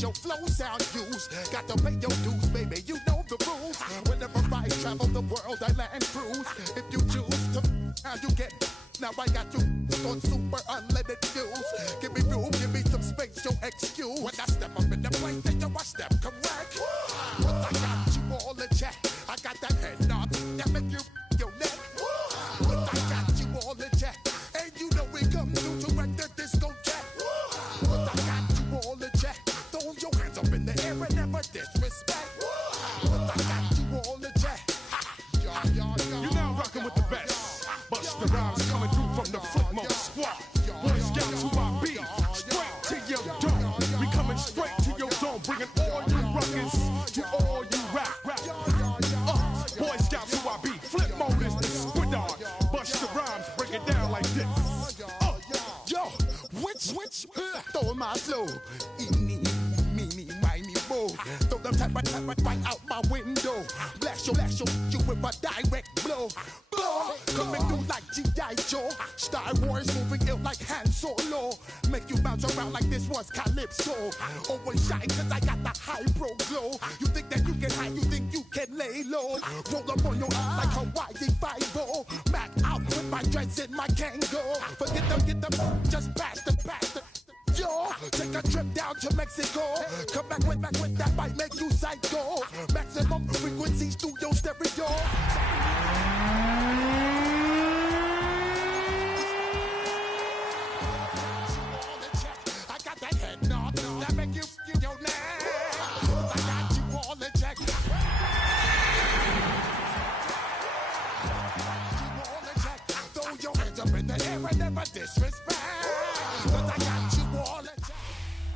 your flow sound used. Got to pay your dues, baby, you know the rules. Whenever I travel the world, I land cruise. If you choose to, how you get. Now I got you on super unlimited views. Give me room, give me some space, your excuse. When I step up in the place, then you I step correct. But I got you all in check. I got that head nod that make you your neck. But I got you all in check. And you know we come through to wreck the discotheque. But I got you all in check. Throw your hands up in the air and never disrespect. But I got you all in check. You're now rocking with the best. Bust the rhymes coming through from the footmost squad. Boy Scouts who I be. Straight to your dome. We coming straight to your dome. Bringing all you ruckus to all you rap. Boy Scouts who I be. Flip mode is the squid on. Bust the rhymes, break it down like this. Yo, which, throw my flow. Eeny, meeny, miny, mo. Throw them type right out my window. Blast your, you with a direct blow. Blow, coming through like G.I. Joe. Star Wars moving ill like Han Solo. Make you bounce around like this was Calypso. Always shine cause I got the high pro glow. You think that you can hide, you think you can lay low. Roll up on your eye like Hawaii 5-0. Back out with my dreads in my Kango. Forget them, get them, just pass the. Yo, take a trip down to Mexico. Come back with that might make you psycho. Maximum frequencies through your stereo. I got that head nod that make you your name. I got you all in check. Throw your hands up in the air and never disrespect.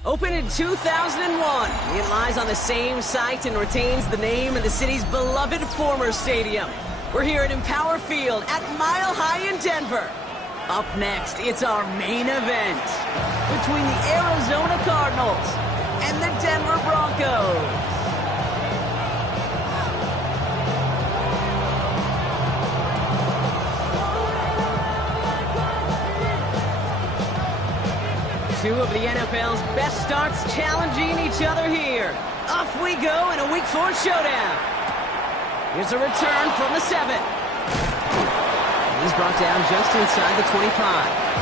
Opened in 2001, it lies on the same site and retains the name of the city's beloved former stadium. We're here at Empower Field at Mile High in Denver. Up next, it's our main event between the Arizona Cardinals and the Denver Broncos. Two of the NFL's best starts challenging each other here. Off we go in a Week 4 showdown. Here's a return from the 7. He's brought down just inside the 25.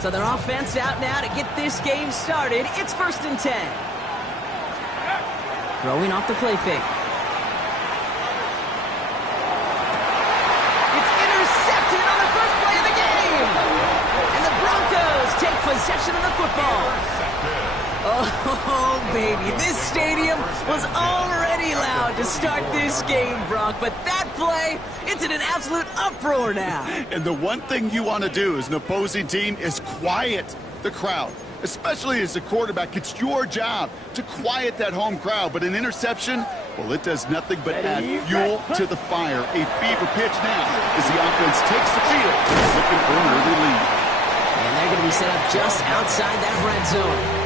So their offense out now to get this game started. It's 1st and 10. Throwing off the play fake. It's intercepted on the first play of the game. And the Broncos take possession of the football. Oh, baby, this stadium was already loud to start this game, Brock, but that play, it's in an absolute uproar now. And the one thing you want to do as an opposing team is quiet the crowd, especially as a quarterback. It's your job to quiet that home crowd, but an interception, well, it does nothing but add fuel to the fire. A fever pitch now as the offense takes the field, looking for an early lead. And they're going to be set up just outside that red zone.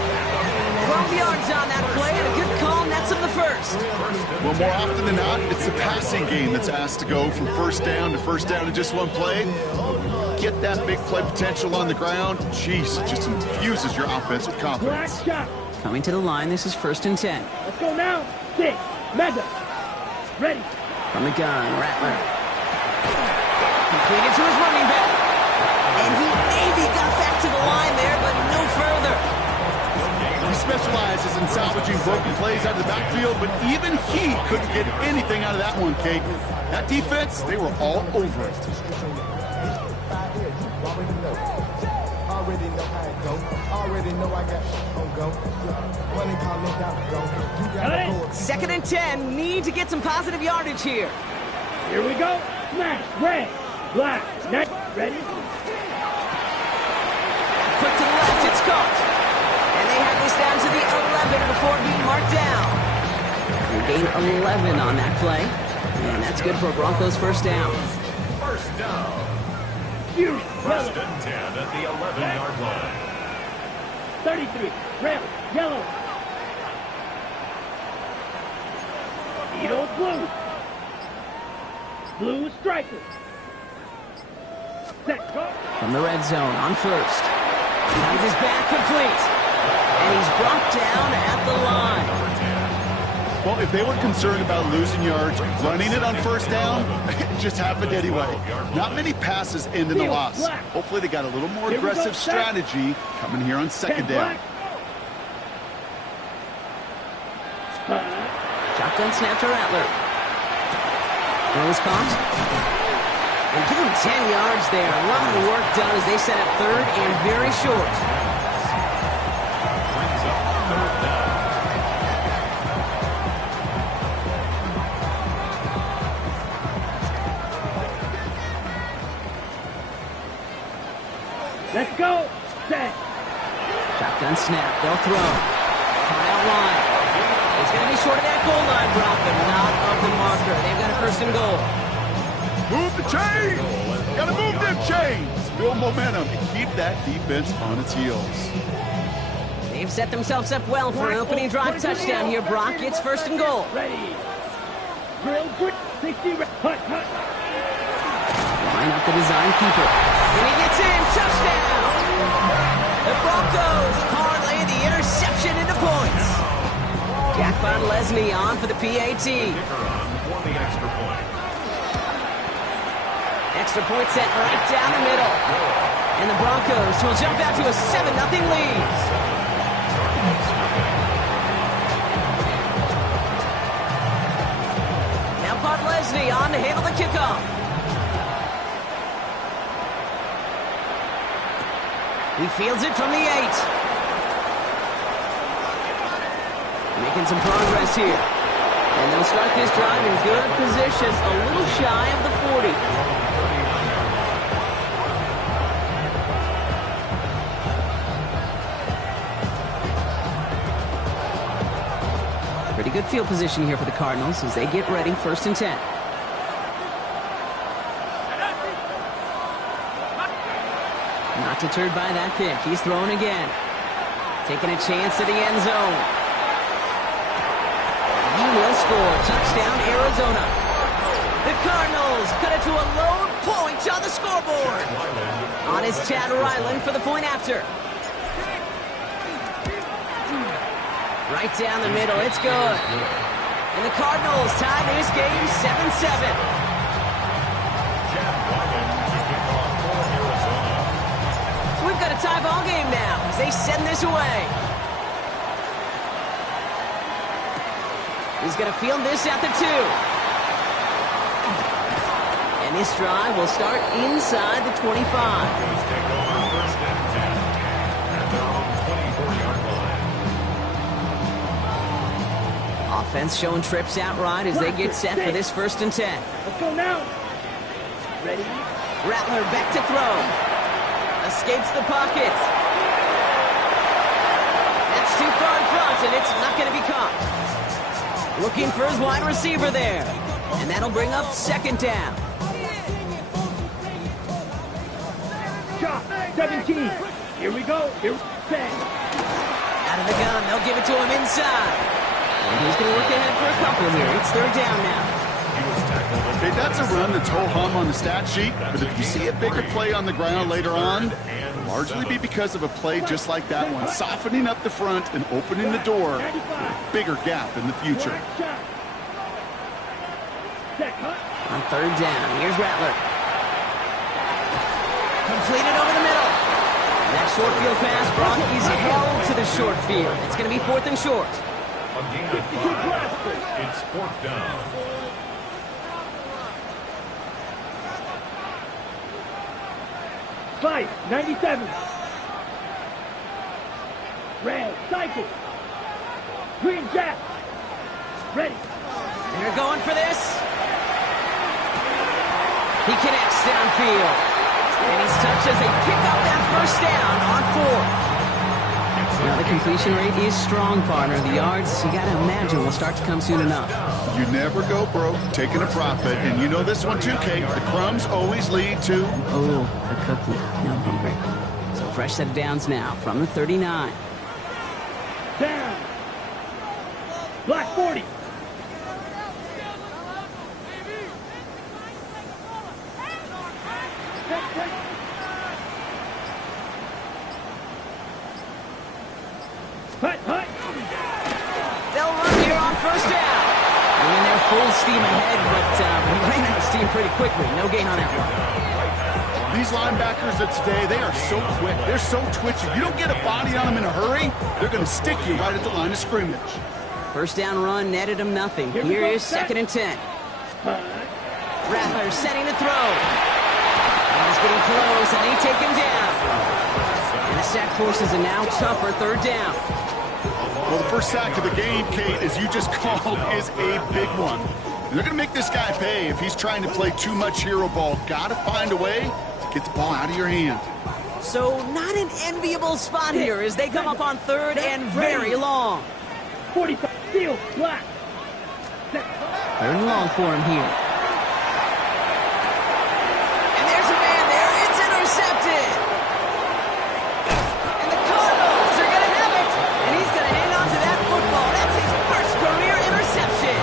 12 yards on that play, and a good call nets him the first. Well, more often than not, it's the passing game that's asked to go from first down to first down in just one play. Get that big play potential on the ground. Jeez, it just infuses your offense with confidence. Coming to the line, this is 1st and 10. Let's go now. 6. Mega. Ready. From the gun, Rattler. Completed to his running back. And he maybe got back to the line there, but no further. He specializes in salvaging broken plays out of the backfield, but even he couldn't get anything out of that one, Kate. That defense, they were all over it. Second and 10, need to get some positive yardage here. Here we go. Smash. Red. Black. Next. Ready. Quick to the left, it's caught. And they have this down to the 11 before being marked down. They gain 11 on that play. And that's good for a Broncos first down. First down. You, First yellow. and 10 at the 11-yard line. 33, red, yellow. Edo blue. Blue striker. Set, go. From the red zone on first. Finds his back complete. And he's brought down at the line. Well, if they were concerned about losing yards, running it on first down, it just happened anyway. Not many passes end in a loss. Hopefully they got a little more aggressive strategy coming here on second down. Shotgun snap to Rattler. Throws caught. And give him 10 yards there. A lot of work done as they set up third and very short. Brings up third down. Let's go. Set. Shotgun snap. They'll throw. Caught out wide. It's going to be short of that goal line, Brock, but not of the marker. They've got a first and goal. Move the chains! Gotta move them chains! Build momentum and keep that defense on its heels. They've set themselves up well for an opening drive touchdown here, Brock. It's first and goal. Ready. Drill, quick, 60, hut, hut. Line up the design keeper. And he gets in. Touchdown! The Broncos parlay the interception into points. Jack Von Leslie on for the PAT. Kicker on for the extra point. Extra point set right down the middle. And the Broncos will jump out to a 7-0 lead. Now Von Leslie on to handle the kickoff. He fields it from the 8. Making some progress here. And they'll start this drive in good position, a little shy of the 40. Pretty good field position here for the Cardinals as they get ready, first and 10. Not deterred by that pick. He's throwing again. Taking a chance to the end zone. He will score. Touchdown, Arizona. The Cardinals cut it to a low point on the scoreboard. On is Chad Ryland for the point after. Right down the middle. It's good. And the Cardinals tie this game 7-7. We've got a tie ball game now as they send this away. He's going to field this at the 2. And this drive will start inside the 25. Take over first and 10 at their own 24-yard line. Offense showing trips out right as they get set for this first and 10. Let's go now. Ready? Rattler back to throw. Escapes the pocket. That's too far in front, and it's not going to be caught. Looking for his wide receiver there. And that'll bring up second down. Shot, 17. Here we go. Here, set. Out of the gun, they'll give it to him inside. And he's going to look ahead for a couple here. It's third down now. Okay, that's a run that's ho-hum on the stat sheet, but if you see a bigger play on the ground later on, it'll largely be because of a play just like that one, softening up the front and opening the door for a bigger gap in the future. On third down, here's Rattler. Completed over the middle. That short field pass, Brock, he's held to the short field. It's going to be fourth and short. A gain of 5. It's fourth down. Five, 97. Red, cycle. Green jack. Ready. They're going for this. He connects downfield. And he's touched as they pick up that first down on fourth. It's a Now, the completion rate is strong, partner. The yards, you got to imagine, will start to come soon enough. You never go broke taking a profit, and you know this one too, Kate. The crumbs always lead to... Oh, the cookie. Now I'm hungry. So fresh set of downs now from the 39. Down. Black 40. Hut, hut. They'll run here on first down. And they're full steam ahead, but he ran out of steam pretty quickly. No gain on that one. These linebackers of today, they are so quick. They're so twitchy. You don't get a body on them in a hurry, they're going to stick you right at the line of scrimmage. First down run netted him nothing. Here is 2nd and 10. Rattler setting to throw. He's getting close, and they take him down. And the sack forces a now tougher 3rd down. Well, the first sack of the game, Kate, as you just called, is a big one. And they're going to make this guy pay if he's trying to play too much hero ball. Got to find a way to get the ball out of your hand. So not an enviable spot here as they come up on 3rd and very long. 45. Field. Black. 3rd and long for him here. And there's a man there. It's intercepted. And the Cardinals are going to have it. And he's going to hang on to that football. That's his first career interception.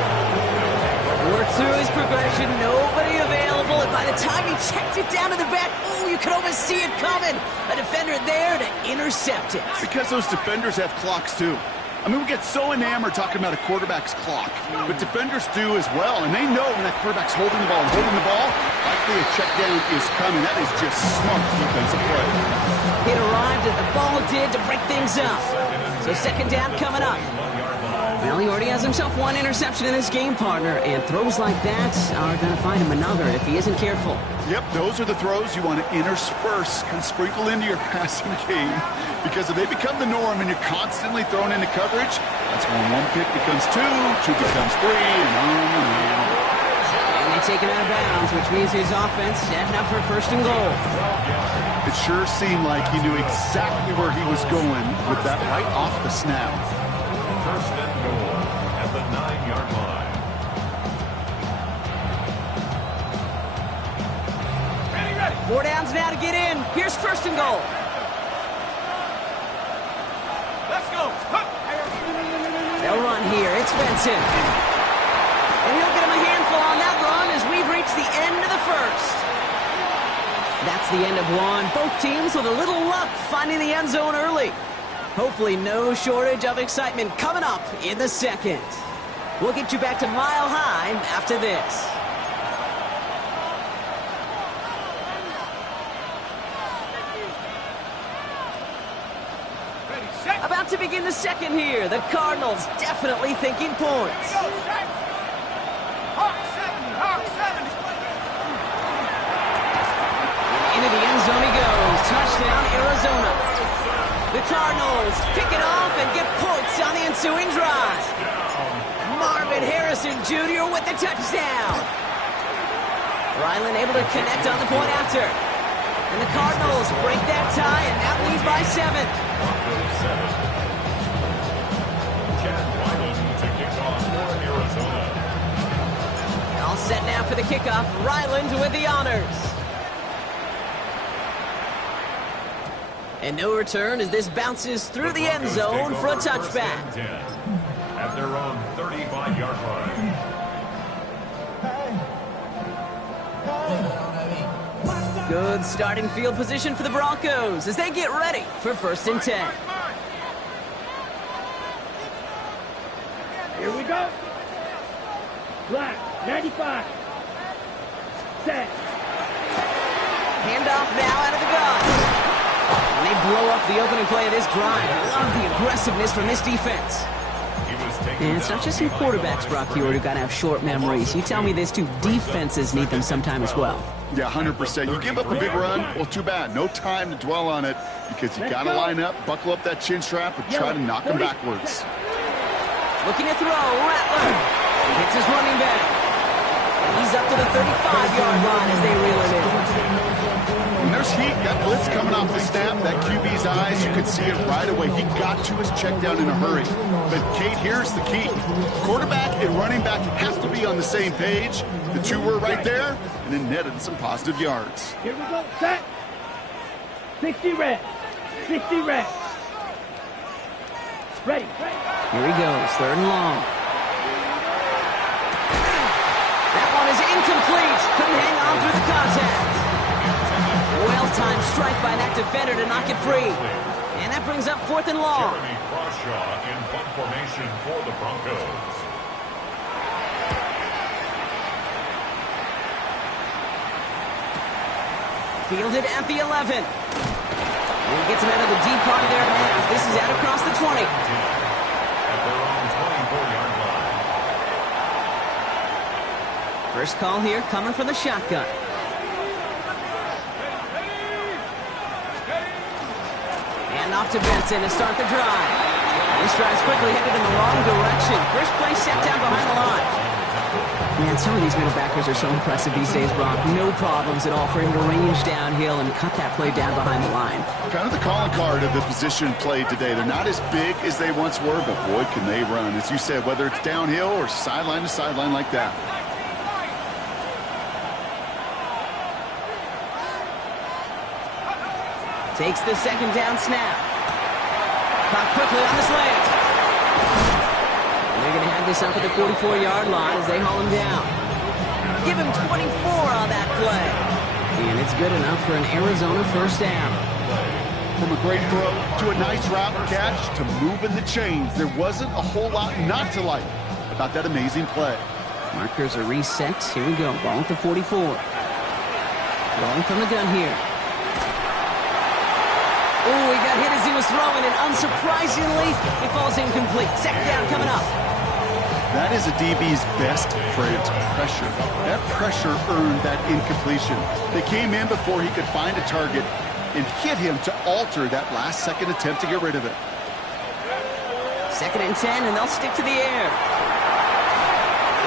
Worked through his progression. Nobody available. And by the time he checked it down to the back, oh, you could almost see it coming. A defender there to intercept it. Because those defenders have clocks, too. I mean, we get so enamored talking about a quarterback's clock, but defenders do as well, and they know when that quarterback's holding the ball, likely a check down is coming. That is just smart defensive play. It arrived as the ball did to break things up. So 2nd down coming up. Well, he already has himself one interception in this game, partner, and throws like that are going to find him another if he isn't careful. Yep, those are the throws you want to intersperse and sprinkle into your passing game, because if they become the norm and you're constantly thrown into coverage, that's when 1 pick becomes 2, 2 becomes 3, and on and on. And they take him out of bounds, which means his offense setting up for 1st and goal. It sure seemed like he knew exactly where he was going with that right off the snap. 1st and goal at the 9-yard line. 4 downs now to get in. Here's 1st and goal. Let's go. They'll run here. It's Benson. And he'll get him a handful on that run as we've reached the end of the 1st. That's the end of one. Both teams with a little luck finding the end zone early. Hopefully no shortage of excitement coming up in the 2nd. We'll get you back to Mile High after this. About to begin the 2nd here. The Cardinals definitely thinking points. Into the end zone he goes. Touchdown, Arizona. The Cardinals pick it off and get points on the ensuing drive. Marvin Harrison Jr. with the touchdown. Ryland able to connect on the point after. And the Cardinals break that tie and now lead by 7. Broncos 7. Chad Ryland to kick off for Arizona. All set now for the kickoff. Ryland with the honors. And no return as this bounces through the end zone for a touchback. At their own 35-yard line. Good starting field position for the Broncos as they get ready for 1st and 10. Here we go. Black. 95. Set. Handoff now out of the gun. And they blow up the opening play of this drive. I love the aggressiveness from this defense. And it's not just your quarterbacks, Brock Hewitt, who got to have short memories. You tell me this too, defenses need them sometime as well. Yeah, 100%. You give up a big run, well, too bad. No time to dwell on it because you got to line up, buckle up that chin strap, and try to knock them backwards. Looking to throw, Rattler. Hits his running back. And he's up to the 35-yard line as they reel it in. When there's heat That blitz coming off the snap, that QB's eyes, you could see it right away. He got to his check down in a hurry. But, Kate, here's the key. Quarterback and running back have to be on the same page. The two were right there, and then netted some positive yards. Here we go, set. 60 red. 60 red. Ready. Here he goes, 3rd and long. That one is incomplete. Couldn't hang on through the contact. Well-timed strike by that defender to knock it free. And that brings up 4th and long. Jeremy Crawshaw in punt formation for the Broncos. Fielded at the 11. And he gets him out of the deep part of their half. This is out across the 20. At their own 24-yard line. First call here coming from the shotgun. And off to Benson to start the drive. This drive's quickly headed in the wrong direction. First play set down behind the line. Man, some of these middle backers are so impressive these days, Brock. No problems at all for him to range downhill and cut that play down behind the line. Kind of the calling card of the position played today. They're not as big as they once were, but boy, can they run. As you said, whether it's downhill or sideline to sideline like that. Takes the 2nd down snap. Caught quickly on the slant. And they're going to have this up at the 44-yard line as they haul him down. Give him 24 on that play. And it's good enough for an Arizona first down. From a great throw to a nice route catch to moving the chains, there wasn't a whole lot not to like about that amazing play. Markers are reset. Here we go. Ball at the 44. Throwing from the gun here. Oh, he got hit as he was throwing, and unsurprisingly, it falls incomplete. 2nd down coming up. That is a DB's best friend, pressure. That pressure earned that incompletion. They came in before he could find a target and hit him to alter that last-second attempt to get rid of it. 2nd and 10, and they'll stick to the air.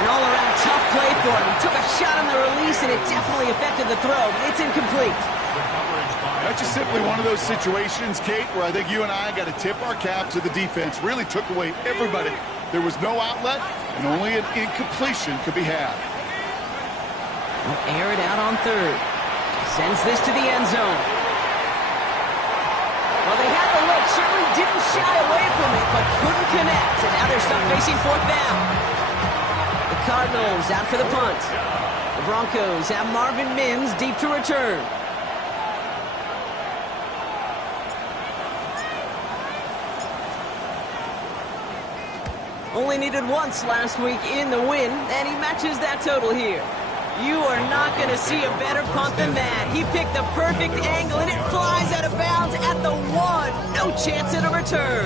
An all-around tough play for him. He took a shot on the release, and it definitely affected the throw, but it's incomplete. That's just simply one of those situations, Kate, where I think you and I got to tip our cap to the defense. Really took away everybody. There was no outlet, and only an incompletion could be had. They'll air it out on 3rd. Sends this to the end zone. Well, they had the look. Certainly didn't shy away from it, but couldn't connect. And now they're stuck facing 4th down. The Cardinals out for the punt. The Broncos have Marvin Mims deep to return. Only needed once last week in the win, and he matches that total here. You are not going to see a better punt than that. He picked the perfect angle, and it flies out of bounds at the 1. No chance at a return.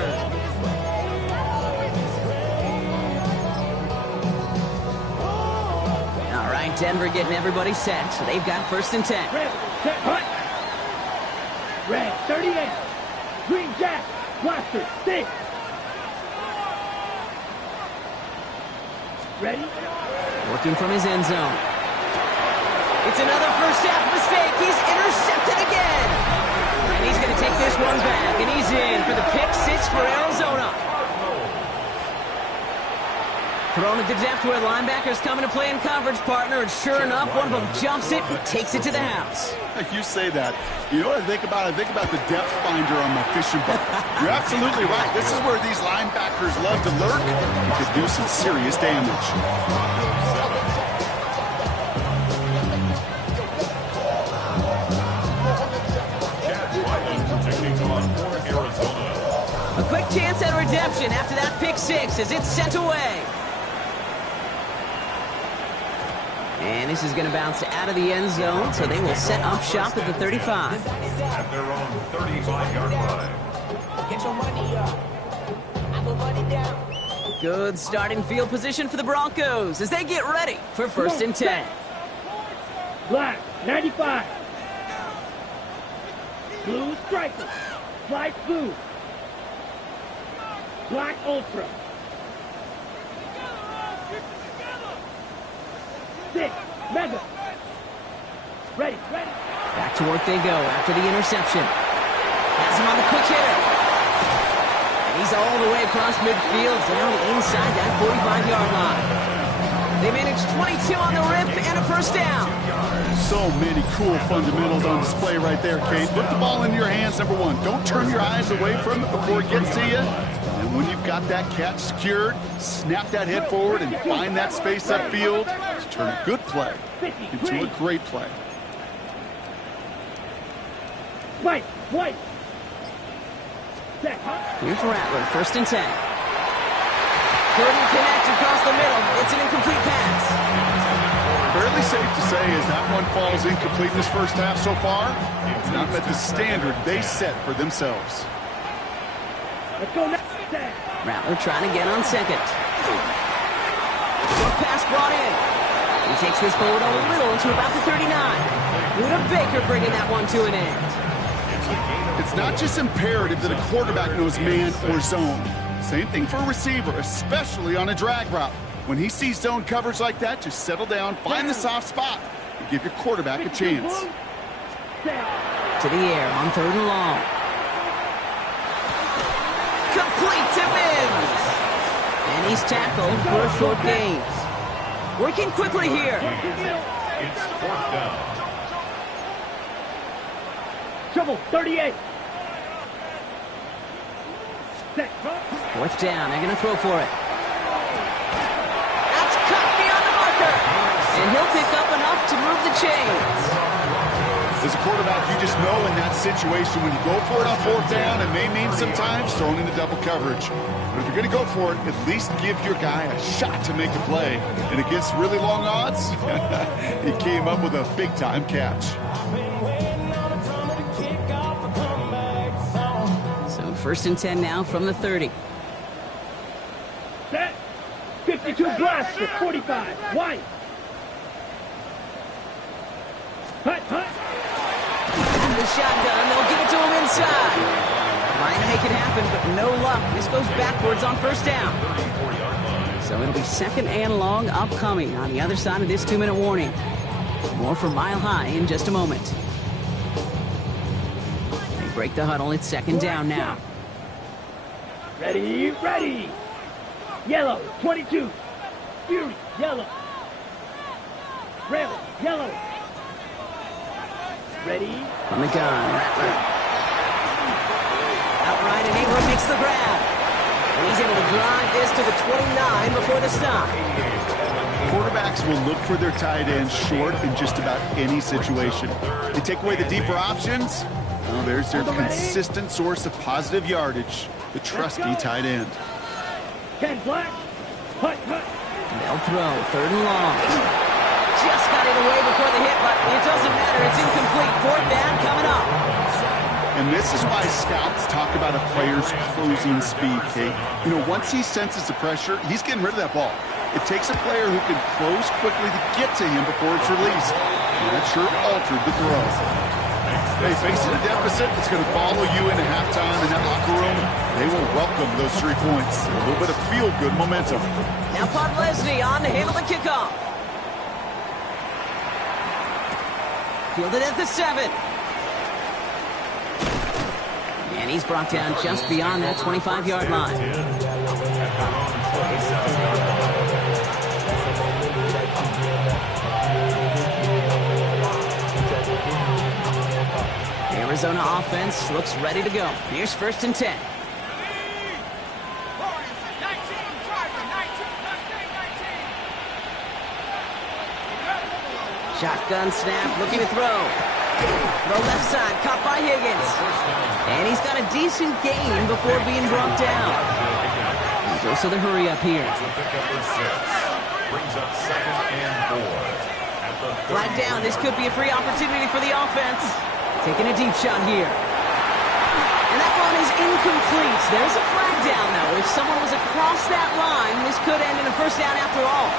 All right, Denver getting everybody set, so they've got 1st and 10. Red, set, punt. Red, 38. Green Jack, Blaster, 6. Ready? Working from his end zone. It's another first half mistake. He's intercepted again. And he's going to take this one back, and he's in for the pick 6 for Arizona. Thrown at the depth where linebackers coming to play in coverage, partner, and sure enough, one of them jumps it and takes it to the house. You say that. You know what I think about? I think about the depth finder on my fishing boat. You're absolutely right. This is where these linebackers love to lurk. You could do some serious damage. A quick chance at redemption after that pick 6 as it's sent away. And this is going to bounce out of the end zone, so they will set up shop at the 35. At their own 35-yard line. Get your money up. I put money down. Good starting field position for the Broncos as they get ready for 1st and 10. Black, 95. Blue striker. Light blue. Black ultra. 6, mega. Ready, ready. Back to work they go after the interception. Has him on the quick hitter. And he's all the way across midfield down inside that 45-yard line. They managed 22 on the rip and a first down. So many cool fundamentals on display right there, Kate. Put the ball in your hands, number one. Don't turn your eyes away from it before it gets to you. And when you've got that catch secured, snap that head forward and find that space upfield to turn a good play into a great play. White. Here's Rattler, 1st and 10. Couldn't connect across the middle. It's an incomplete pass. Fairly safe to say as that one falls incomplete this first half so far, it's not met the standard they set for themselves. Let's go next. Rattler trying to get on second. Short pass brought in. He takes this forward a little to about the 39. Luda Baker bringing that one to an end. It's not just imperative that a quarterback knows man or zone. Same thing for a receiver, especially on a drag route. When he sees zone coverage like that, just settle down, find the soft spot, and give your quarterback a chance. To the air on 3rd and long. Complete to Mims. And he's tackled for a short gain. Working quickly here. It's 4th down. Trouble, 38. 4th down, they're going to throw for it. That's cut beyond the marker. And he'll pick up enough to move the chains. As a quarterback, you just know in that situation when you go for it on 4th down, it may mean sometimes throwing into double coverage. But if you're going to go for it, at least give your guy a shot to make a play. And against really long odds, he came up with a big-time catch. So 1st and 10 now from the 30. Set. 52 blast to 45. White. Hut. The shotgun, they'll give it to him inside. Trying to make it happen, but no luck. This goes backwards on 1st down. So it'll be 2nd and long upcoming on the other side of this 2-minute warning. More from Mile High in just a moment. They break the huddle. It's 2nd down now. Ready. Yellow, 22. Fury, yellow. Red, yellow. Ready. From the gun, Rattler. Outright, and Ingram makes the grab. And he's able to drive this to the 29 before the stop. Quarterbacks will look for their tight ends short in just about any situation. They take away the deeper options. Well, there's their consistent source of positive yardage, the trusty tight end. 10 black. Hut. They'll throw 3rd and long. Just got it away before the hit, but it doesn't matter. It's incomplete. 4th down coming up. And this is why scouts talk about a player's closing speed, Kate. You know, once he senses the pressure, he's getting rid of that ball. It takes a player who can close quickly to get to him before it's released. And that sure altered the throw. Hey, facing a deficit, it's going to follow you into halftime in that locker room. They will welcome those 3 points. A little bit of feel-good momentum. Now Pod Leslie on to handle the kickoff. Fielded at the 7. And he's brought down just beyond that 25-yard line. Arizona offense looks ready to go. Here's 1st and 10. Shotgun snap, looking to throw. Throw left side, caught by Higgins. And he's got a decent gain before being brought down. He goes to the hurry up here. Flag down, this could be a free opportunity for the offense. Taking a deep shot here. And that one is incomplete. There's a flag down, though. If someone was across that line, this could end in a 1st down after all.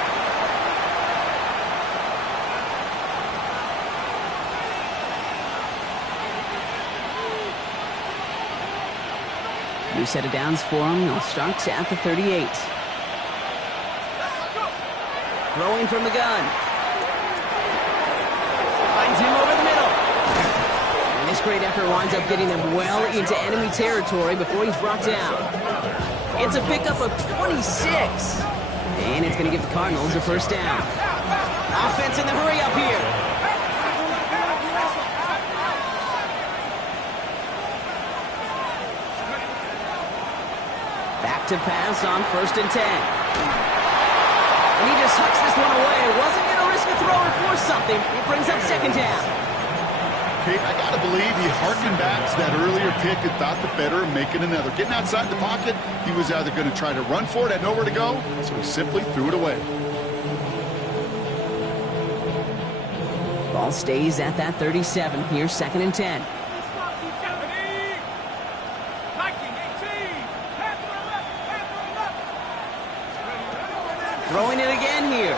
New set of downs for him. They'll start at the 38. Throwing from the gun. Finds him over the middle. And this great effort winds up getting them well into enemy territory before he's brought down. It's a pickup of 26. And it's going to give the Cardinals a first down. Offense in the hurry up here. Back to pass on 1st and 10. And he just hucks this one away. Wasn't going to risk a throw or force something. It brings up 2nd down. Kate, I got to believe he harkened back to that earlier pick and thought the better of making another. Getting outside the pocket, he was either going to try to run for it, had nowhere to go, so he simply threw it away. Ball stays at that 37. Here's 2nd and 10. Throwing it again here.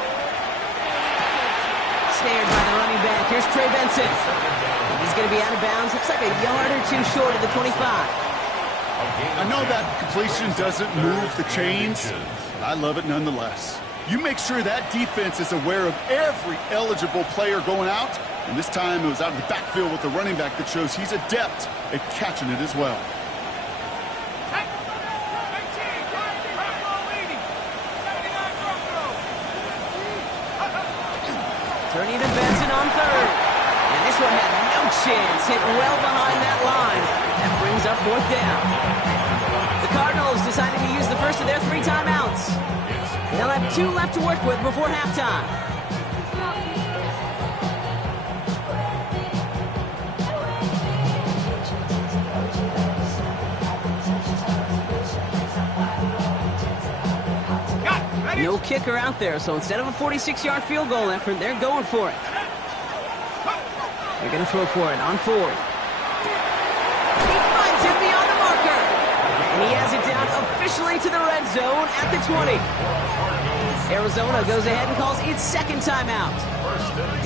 Snared by the running back. Here's Trey Benson. He's going to be out of bounds. Looks like a yard or 2 short of the 25. I know that completion doesn't move the chains, but I love it nonetheless. You make sure that defense is aware of every eligible player going out, and this time it was out of the backfield with the running back that shows he's adept at catching it as well. Turning to Benson on 3rd. And this one had no chance. Hit well behind that line. That brings up 4th down. The Cardinals decided to use the first of their 3 timeouts. They'll have 2 left to work with before halftime. No kicker out there, so instead of a 46-yard field goal effort, they're going for it. They're going to throw for it on 4th. He finds him beyond the marker. And he has it down officially to the red zone at the 20. Arizona goes ahead and calls its 2nd timeout.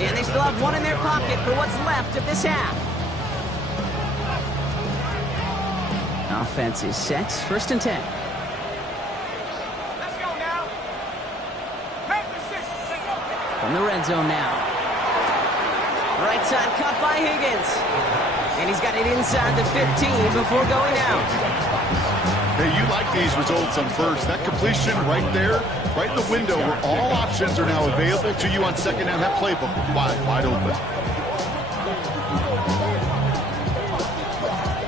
And they still have 1 in their pocket for what's left of this half. Offense is set. 1st and 10. From the red zone now. Right side cut by Higgins. And he's got it inside the 15 before going out. Hey, you like these results on 1st. That completion right there, right in the window where all options are now available to you on 2nd down. That playbook wide open.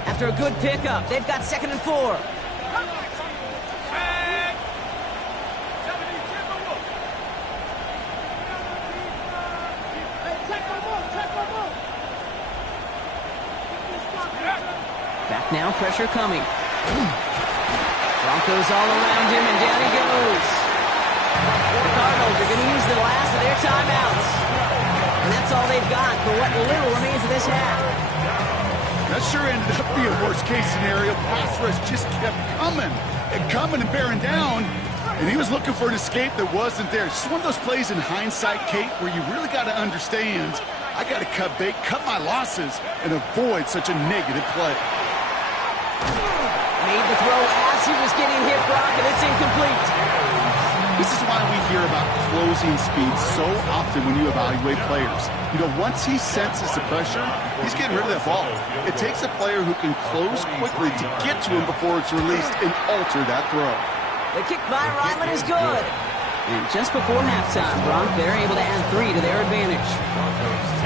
After a good pickup, they've got 2nd and 4. Back now, pressure coming. Broncos all around him, and down he goes. The Cardinals are going to use the last of their timeouts. And that's all they've got for what little remains of this half. That sure ended up being a worst-case scenario. Pass rush just kept coming and bearing down. And he was looking for an escape that wasn't there. It's just one of those plays in hindsight, Kate, where you really got to understand, I got to cut bait, cut my losses, and avoid such a negative play. Made the throw as he was getting hit, Brock, and it's incomplete. This is why we hear about closing speed so often when you evaluate players. You know, once he senses the pressure, he's getting rid of that ball. It takes a player who can close quickly to get to him before it's released and alter that throw. The kick by Ryland is good. And just before halftime, Brock, they're able to add 3 to their advantage.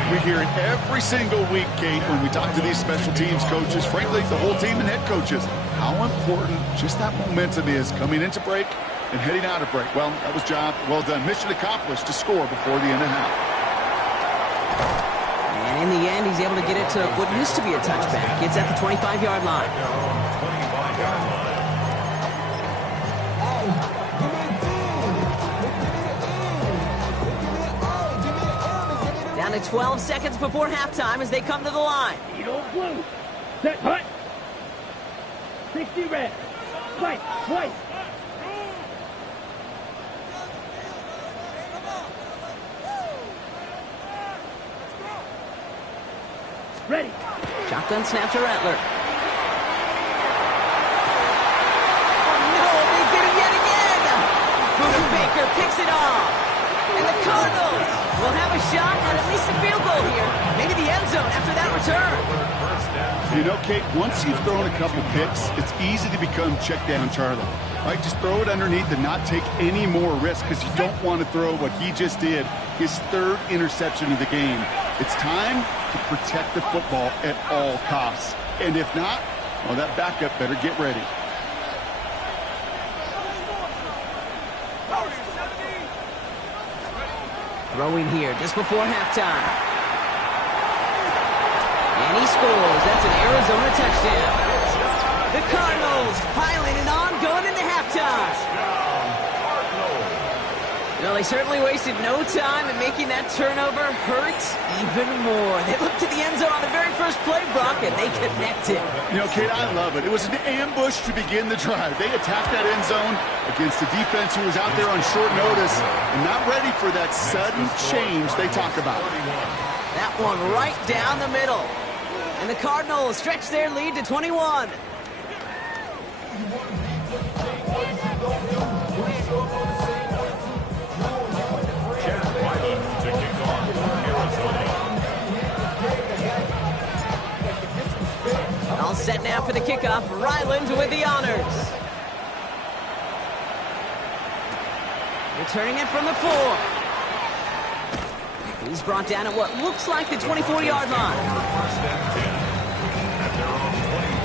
We hear it every single week, Kate, when we talk to these special teams coaches, frankly, the whole team and head coaches, how important just that momentum is coming into break and heading out of break. Well, that was job well done. Mission accomplished to score before the end of half. And in the end, he's able to get it to what used to be a touchback. It's at the 25-yard line. Down to 12 seconds before halftime as they come to the line. Eagle blue. Set hut. 60 red. Fight twice. Ready. Shotgun snap to Rattler. Oh no, they get him yet again. Buda Baker picks it off. And the Cardinals will have a shot at least a field goal here. Maybe the end zone after that return. You know, Kate, once you've thrown a couple picks, it's easy to become check down Charlie. Right, just throw it underneath and not take any more risk because you don't want to throw what he just did, his third interception of the game. It's time to protect the football at all costs. And if not, well, that backup better get ready. Throwing here just before halftime. And he scores. That's an Arizona touchdown. The Cardinals piling it on, going into halftime. Well, they certainly wasted no time in making that turnover hurt even more. They looked to the end zone on the very first play, Brock, and they connected. You know, Kate, I love it. It was an ambush to begin the drive. They attacked that end zone against a defense who was out there on short notice and not ready for that sudden change they talk about. That one right down the middle. And the Cardinals stretch their lead to 21. All set now for the kickoff. Ryland with the honors. Returning it from the 4. He's brought down at what looks like the 24-yard line. At their own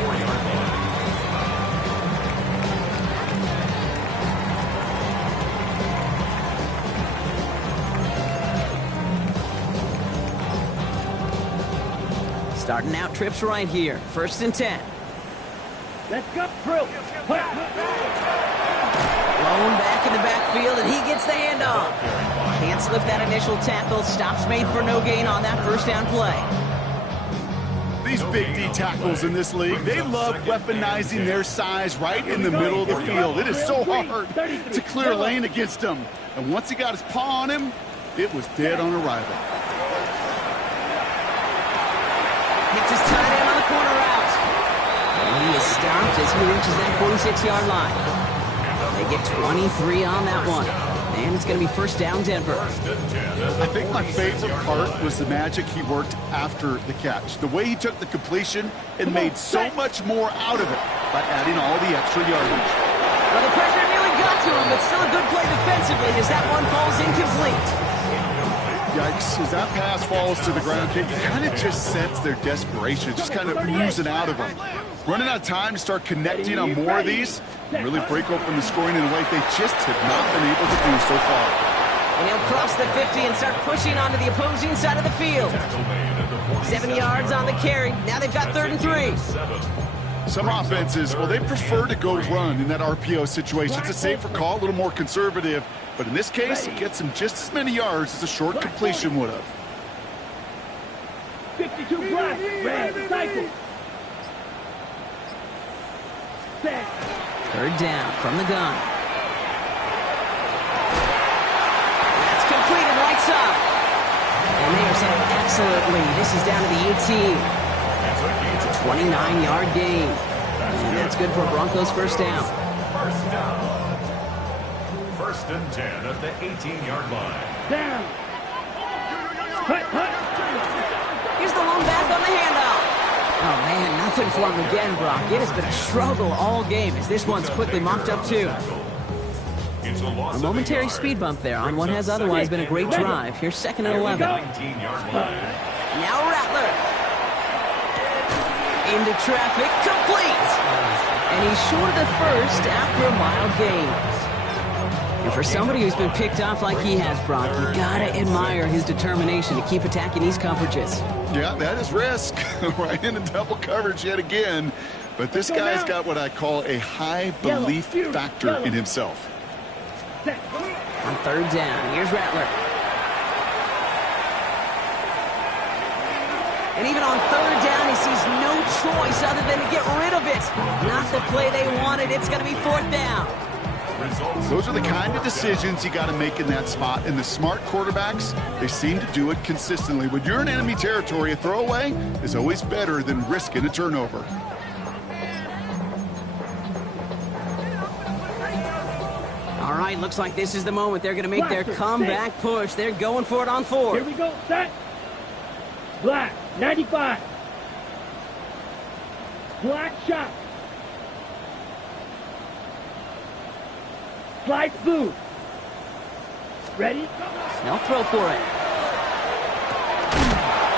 24-yard line. Starting out trips right here. 1st and 10. Let's go through. Blown back in the backfield, and he gets the handoff. Can't slip that initial tackle. Stops made for no gain on that first down play. These big D tackles in this league, they love weaponizing their size right in the middle of the field. It is so hard to clear lane against them. And once he got his paw on him, it was dead on arrival. Hits his tight end on the corner route. And he is stopped as he reaches that 46-yard line. They get 23 on that one. And it's going to be 1st down Denver. I think my favorite part was the magic he worked after the catch. The way he took the completion and made so much more out of it by adding all the extra yardage. Well, the pressure nearly got to him, but still a good play defensively as that one falls incomplete. Yikes, as that pass falls to the ground, you kind of just sense their desperation, just kind of oozing out of them. Running out of time to start connecting on more of these and really break open the scoring in a way they just have not been able to do so far. And he'll cross the 50 and start pushing onto the opposing side of the field. 7 yards on the carry. Now they've got 3rd and 3. Some offenses, well, they prefer to go run in that RPO situation. It's a safer call, a little more conservative. But in this case, it gets him just as many yards as a short completion would have. 52 black, red, cycle. 3rd down from the gun. That's completed right side. And they are set up excellently. This is down to the 18. It's a 29-yard gain. And that's good for Broncos' 1st down. 1st down. 1st and 10 at the 18-yard line. Down. Here's the lone back on the handoff. Oh, man, nothing for him again, Brock. It has been a struggle all game as this one's quickly mopped up, too. A momentary speed bump there on what has otherwise been a great drive. Here's 2nd and 11. 19-yard line. Now Rattler. Into traffic, complete. And he's short of the 1st after a mild gain. And for somebody who's been picked off like he has, Brock, you gotta admire his determination to keep attacking these coverages. Yeah, that is risk. Right into double coverage yet again. But this guy's got what I call a high belief factor in himself. On 3rd down, here's Rattler. And even on 3rd down, he sees no choice other than to get rid of it. Not the play they wanted. It's going to be 4th down. Those are the kind of decisions you got to make in that spot. And the smart quarterbacks, they seem to do it consistently. When you're in enemy territory, a throwaway is always better than risking a turnover. All right, right, looks like this is the moment they're going to make their comeback push. They're going for it on 4th. Here we go, set. Black, 95. Black shot. Slide blue. Ready? They'll throw for it.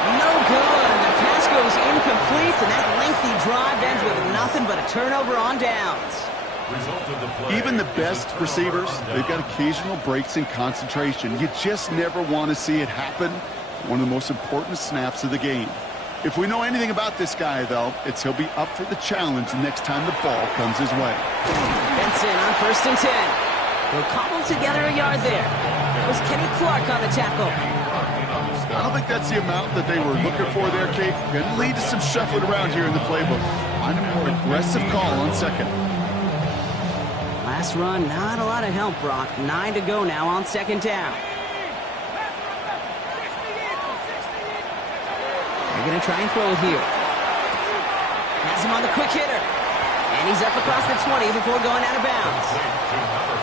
No good, and the pass goes incomplete, and that lengthy drive ends with nothing but a turnover on downs. Even the best receivers, they've got occasional breaks in concentration. You just never want to see it happen. One of the most important snaps of the game. If we know anything about this guy, though, it's he'll be up for the challenge the next time the ball comes his way. Benson on 1st and 10. They'll cobble together a yard there. That was Kenny Clark on the tackle. I don't think that's the amount that they were looking for there, Kate. Going to lead to some shuffling around here in the playbook. Find a more aggressive call on 2nd. Last run, not a lot of help, Brock. 9 to go now on 2nd down. They're going to try and throw it here. Has him on the quick hitter. And he's up across the 20 before going out of bounds.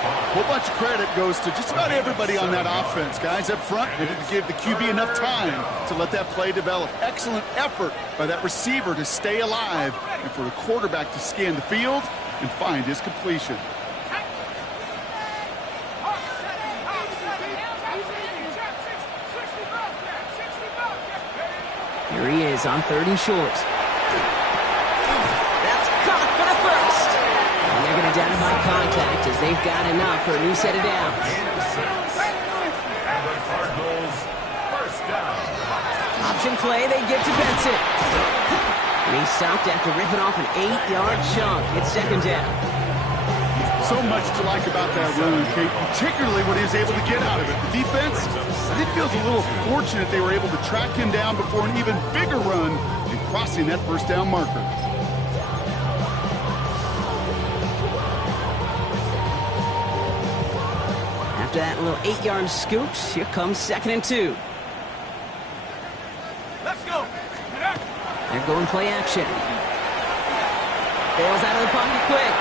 A whole bunch of credit goes to just about everybody on that offense. Guys up front, they didn't give the QB enough time to let that play develop. Excellent effort by that receiver to stay alive and for the quarterback to scan the field and find his completion. Here he is on 3rd and short. That's caught for the first. And they're going to down by contact as they've got enough for a new set of downs. Option play, they give to Benson. And he's stopped after ripping off an 8-yard chunk. It's 2nd down. So much to like about that run, Kate, particularly what he was able to get out of it. The defense, I think, feels a little fortunate they were able to track him down before an even bigger run and crossing that 1st down marker. After that little 8-yard scoot, here comes 2nd and 2. Let's go. They're going play action. Bails out of the pocket quick.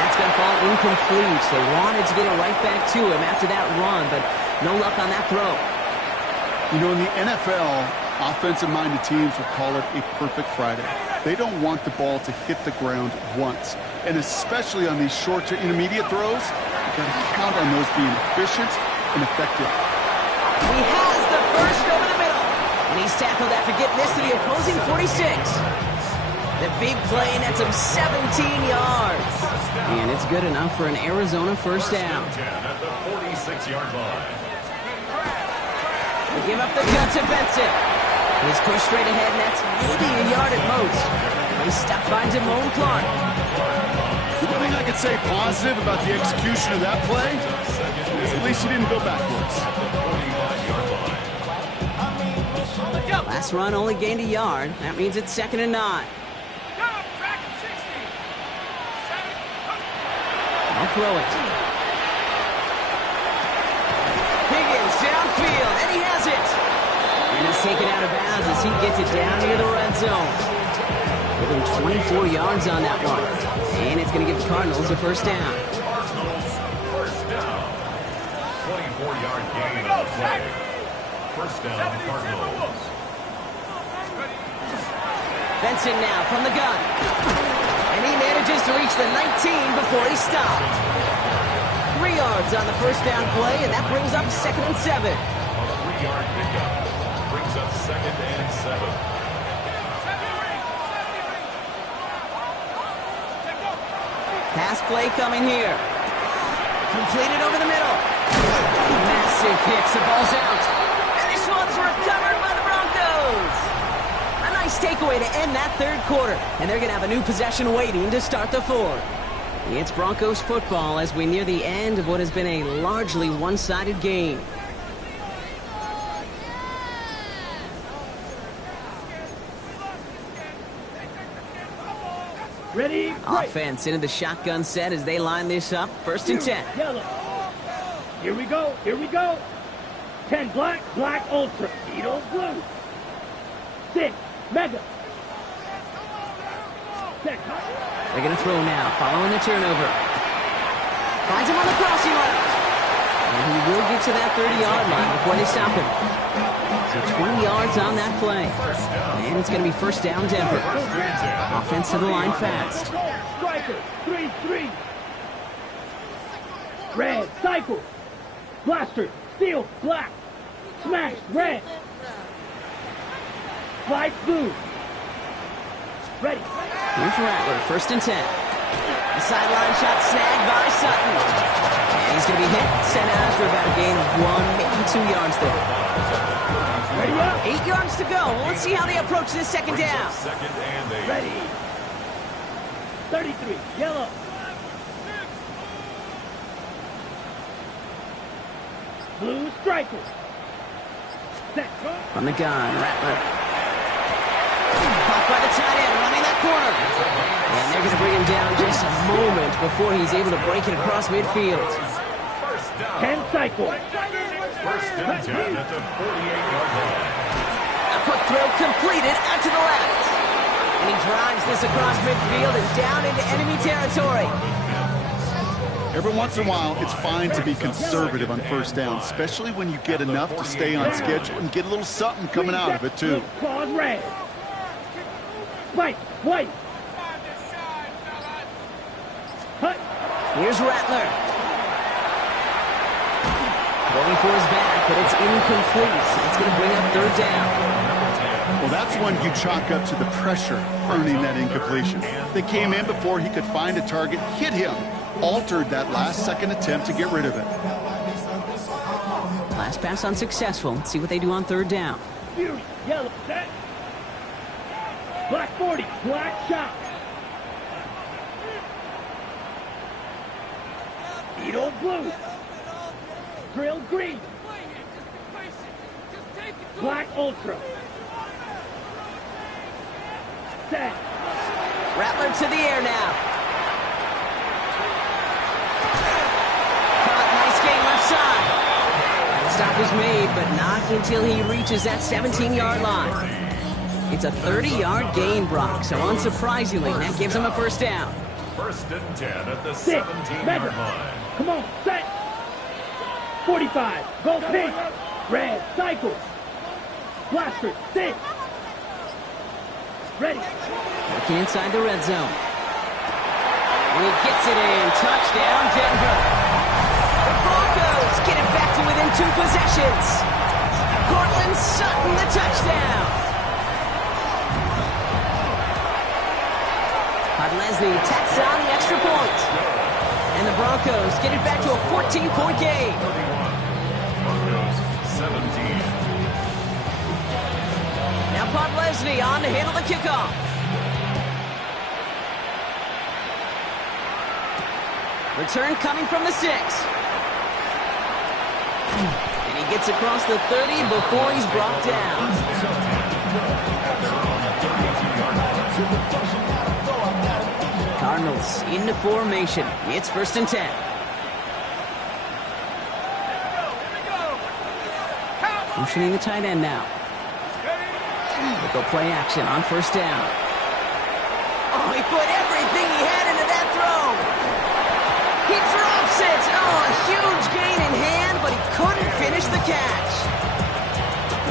That's going to fall incomplete. They wanted to get it right back to him after that run, but no luck on that throw. You know, in the NFL, offensive-minded teams will call it a perfect Friday. They don't want the ball to hit the ground once. And especially on these short to intermediate throws, you've got to count on those being efficient and effective. He has the first over the middle. And he's tackled after getting this to the opposing 46. The big play nets him 17 yards. And it's good enough for an Arizona 1st down. At the 46-yard line. They give up the cut to Benson. He's pushed straight ahead, and that's maybe a yard at most. He's stopped by Damone Clark. One thing I could say positive about the execution of that play is at least he didn't go backwards. Last run only gained a yard. That means it's 2nd and 9. I'll throw it. Higgins downfield, and he has it. And he's taken out of bounds as he gets it down near the red zone. Give him 24 yards on that one. And it's going to give the Cardinals a 1st down. Cardinals, 1st down. 24-yard gain on the play. 1st down, Cardinals. Benson now from the gun. And he manages to reach the 19 before he stopped. 3 yards on the 1st down play, and that brings up 2nd and 7. A 3-yard pickup brings up 2nd and 7. Pass play coming here. Completed over the middle. Massive hits, the ball's out. And this one's recovered by the Broncos. A nice takeaway to end that 3rd quarter. And they're going to have a new possession waiting to start the 4th. It's Broncos football as we near the end of what has been a largely one-sided game. Ready, break. Offense into the shotgun set as they line this up. 1st and 10. Yellow. Here we go. Here we go. 10 black, black ultra. Beetle blue. 6 mega. They're going to throw now, following the turnover. Finds him on the crossing route. And he will get to that 30-yard line before they stop him. So 20 yards on that play. And it's going to be first down, Denver. Offense to the line fast. Striker, 3-3. Red, cycle. Blaster, steel, black. Smash, red. Slide, blue. Ready. Here's Rattler, first and 10. The sideline shot snagged by Sutton. And he's going to be hit, sent out after about a gain of 1, maybe 2 yards there. Ready up. 8 yards to go. Well, let's see how they approach this second down. Second and 8. Ready. 33, yellow. Blue striker. Set. From the gun, Rattler. Caught by the tight end, running that corner. And they're going to bring him down just a moment before he's able to break it across midfield. First down. 10 cycle. First and 10 at the 48-yard line. A quick throw completed out to the left. And he drives this across midfield and down into enemy territory. Every once in a while, it's fine to be conservative on first down, especially when you get enough to stay on schedule and get a little something coming out of it, too. Claws red. White, white. Hut. Here's Rattler. Going for his back, but it's incomplete. So it's going to bring up third down. Well, that's one you chalk up to the pressure earning that incompletion. They came in before he could find a target, hit him, altered that last-second attempt to get rid of it. Last pass unsuccessful. Let's see what they do on third down. Fury, yellow, set. Black 40, black shot. Beetle blue. Drill green. Black ultra. Set. Rattler to the air now. Caught, nice game left side. That stop was made, but not until he reaches that 17-yard line. It's a 30-yard gain, Brock, so unsurprisingly, that gives him a first down. First and 10 at the 6, 17-yard line. Come on, set. 45, go pink. Red, cycle. Blaster, 6. Ready. Working inside the red zone. And he gets it in. Touchdown, Denver. The Broncos get it back to within 2 possessions. Cortland Sutton, the touchdown. Leslie tacks on the extra point. And the Broncos get it back to a 14-point game. 31. Broncos 17. Now Pod Leslie on to handle the kickoff. Return coming from the 6. And he gets across the 30 before he's brought down. Cardinals into formation. It's first and 10. Motioning the tight end now. They go play action on first down. Oh, he put everything he had into that throw. He drops it. Oh, a huge gain in hand, but he couldn't finish the catch.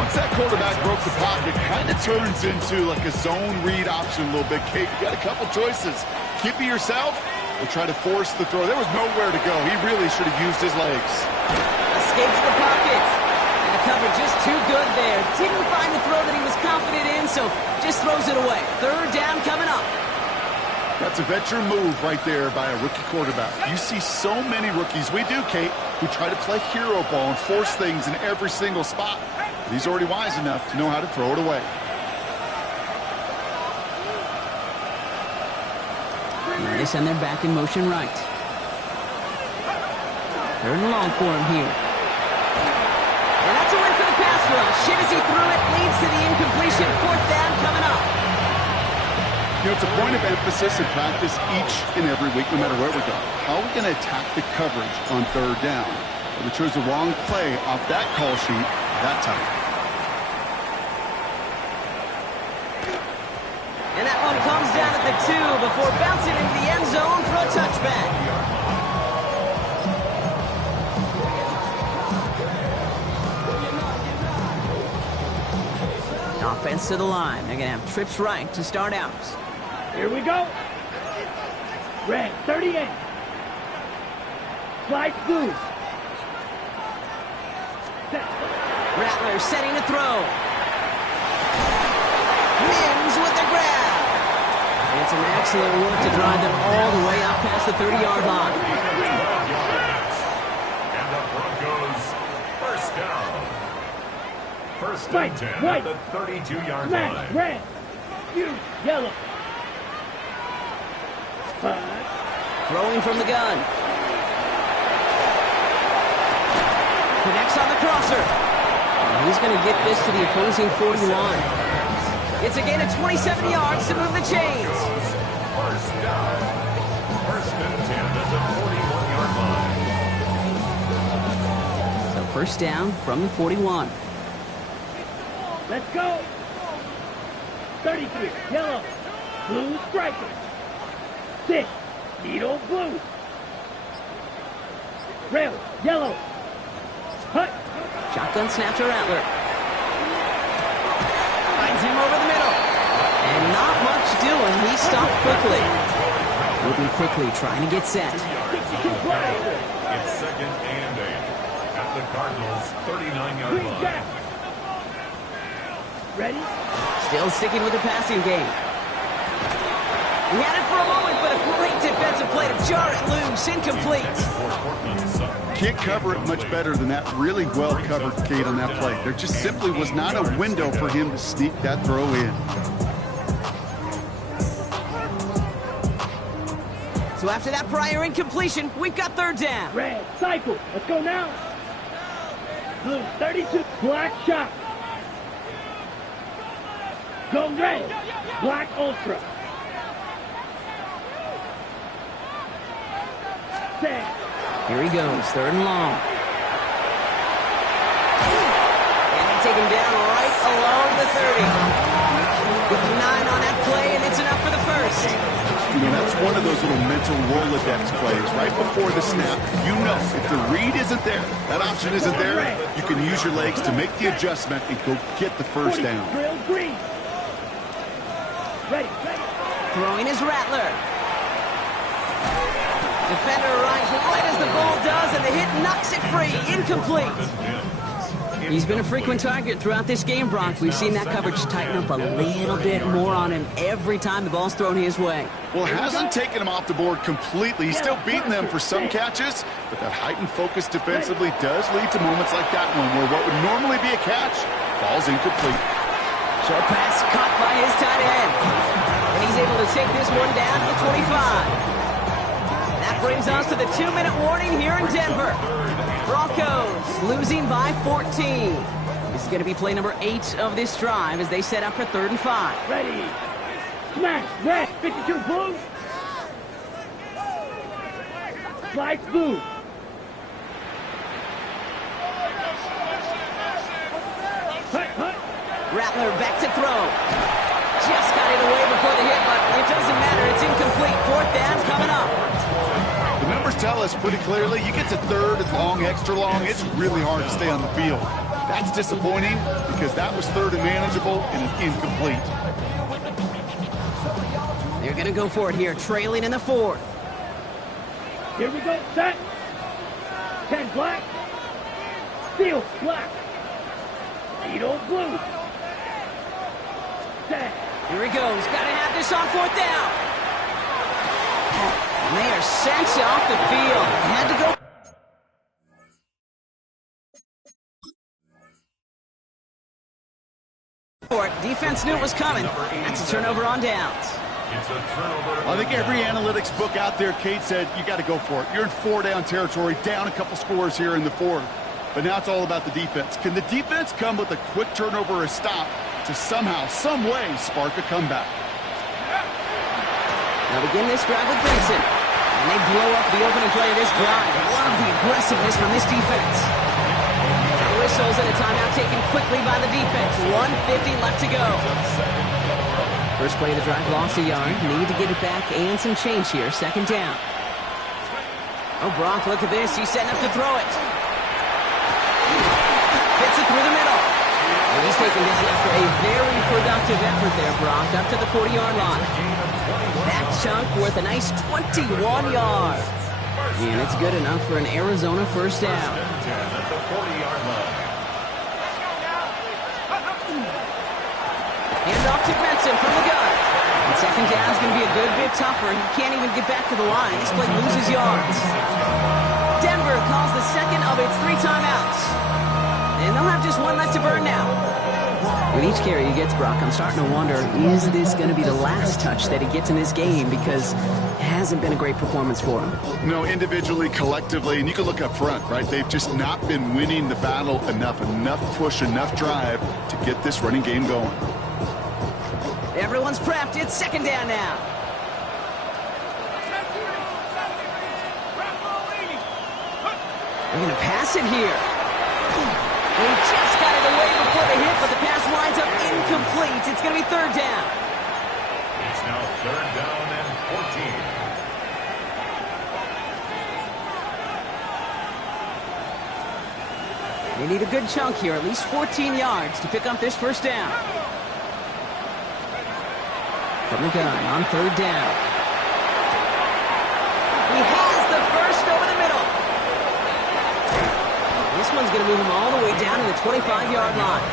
Once that quarterback broke the pocket, kind of turns into like a zone read option a little bit. Kate, you got a couple choices. Keep it yourself or try to force the throw. There was nowhere to go. He really should have used his legs. Escapes the pocket. And the coverage just too good there. Didn't find the throw that he was confident in, so just throws it away. Third down coming up. That's a veteran move right there by a rookie quarterback. You see so many rookies, we do, Kate, who try to play hero ball and force things in every single spot. But he's already wise enough to know how to throw it away. Now they send their back in motion right. Third and long for him here. And that's a win for the pass rush. Shit as he threw it, leads to the incompletion. Fourth down coming up. You know, it's a point of emphasis in practice each and every week, no matter where we go. How are we going to attack the coverage on third down? Well, we chose the wrong play off that call sheet that time. And that one comes down at the 2 before bouncing into the end zone for a touchback. Offense to the line. They're going to have trips right to start out. Here we go. Red, 38. Slide blue. Rattler setting to throw. Mims with the grab. It's an excellent work to drive them all the way out past the 30-yard line. And the Broncos, first down. First and 10 at the 32-yard line. Red, yellow. Throwing from the gun. Connects on the crosser. He's going to get this to the opposing 41. It's a gain of 27 yards to move the chains. First down. First and 10 at the 41-yard line. So first down from the 41. Let's go. 33, yellow. Blue striker. 6, needle blue. Rail, yellow. Hut. Shotgun snap to Rattler. Finds him over the middle. And not much doing. He stopped quickly. Moving quickly, trying to get set. It's second and 8 at the Cardinals' 39-yard line. Ready? Still sticking with the passing game. He had it for a moment, but a great defensive play to jar it loose. Incomplete. Can't cover it much better than that. Really well covered, Kate, on that play. There just simply was not a window for him to sneak that throw in. So after that prior incompletion, we've got third down. Red, cycle. Let's go now. Blue, 32. Black shot. Go red. Black ultra. Set. Here he goes, third and long. And they take him down right along the 30. With 9 on that play, and it's enough for the first. You know, that's one of those little mental Rolodex plays. Right before the snap, you know if the read isn't there, that option isn't there, you can use your legs to make the adjustment and go get the first down. Drill green. Ready. Throwing his Rattler. Defender arrives right as the ball does, and the hit knocks it free. Incomplete. He's been a frequent target throughout this game, Brock. We've seen that coverage tighten up a little bit more on him every time the ball's thrown his way. Well, it hasn't taken him off the board completely. He's still beating them for some catches, but that heightened focus defensively does lead to moments like that one where what would normally be a catch falls incomplete. Short pass caught by his tight end. And he's able to take this one down to the 25. That brings us to the 2-minute warning here in Denver. Broncos losing by 14. This is going to be play number 8 of this drive as they set up for 3rd and 5. Ready. Smash. Red. 52 blue. Slice blue. Hut. Rattler back to throw. Just got it away before the hit, but it doesn't matter. It's incomplete. 4th down coming up. The numbers tell us pretty clearly, you get to 3rd and long, extra long, it's really hard to stay on the field. That's disappointing because that was 3rd and manageable and an incomplete. They're going to go for it here, trailing in the 4th. Here we go. Set. 10 black. Steel black. Needle blue. Set. Here he goes. Got to have this on 4th down. And they are sent off the field. They had to go. Defense knew it was coming. That's a turnover on downs. It's a turnover. I think every analytics book out there, Kate, said you got to go for it. You're in 4-down territory, down a couple scores here in the 4th. But now it's all about the defense. Can the defense come with a quick turnover or a stop to somehow, some way, spark a comeback? Now begin this drive with Benson. And they blow up the opening play of this drive. Love the aggressiveness from this defense. Whistles and a timeout taken quickly by the defense. 1:50 left to go. First play of the drive, lost a yard. Need to get it back and some change here. 2nd down. Oh, Brock, look at this. He's setting up to throw it. Fits it through the middle. And he's taken down after a very collective effort there, Brock, up to the 40-yard line. That chunk worth a nice 21 yards. And it's good enough for an Arizona first down. At the 40-yard line. Hand off to Benson from the gun. And second down is going to be a good bit tougher. He can't even get back to the line. This play loses yards. Denver calls the second of its 3 timeouts. And they'll have just one left to burn now. With each carry he gets, Brock, I'm starting to wonder, is this going to be the last touch that he gets in this game? Because it hasn't been a great performance for him. No, individually, collectively, and you can look up front, right? They've just not been winning the battle enough push, enough drive to get this running game going. Everyone's prepped. It's second down now. They're going to pass it here. He just got it away before the hit, but the pass winds up incomplete. It's going to be third down. It's now third down and 14. They need a good chunk here, at least 14 yards to pick up this first down. From the gun on third down. He has the first over the middle. This one's going to move him all the way down to the 25-yard line.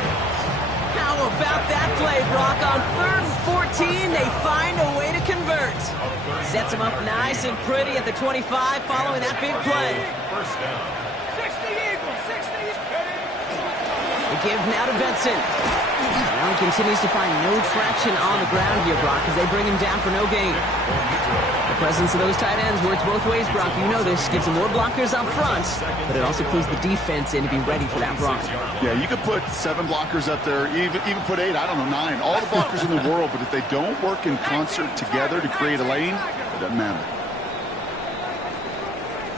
How about that play, Brock? On third and 14, they find a way to convert. Sets him up nice and pretty at the 25 following that big play. First down. 60 Eagles, 60. The give now to Benson. Now he continues to find no traction on the ground here, Brock, as they bring him down for no gain. The presence of those tight ends works both ways, Brock. You know this. Gives them more blockers up front, but it also clues the defense in to be ready for that run. Yeah, you could put 7 blockers up there, even put 8, I don't know, 9. All the blockers in the world, but if they don't work in concert together to create a lane, it doesn't matter.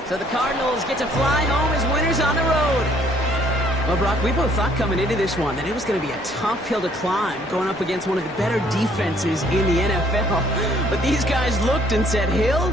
So the Cardinals get to fly home as winners on the road. Well, Brock, we both thought coming into this one that it was going to be a tough hill to climb, going up against one of the better defenses in the NFL. But these guys looked and said, Hill,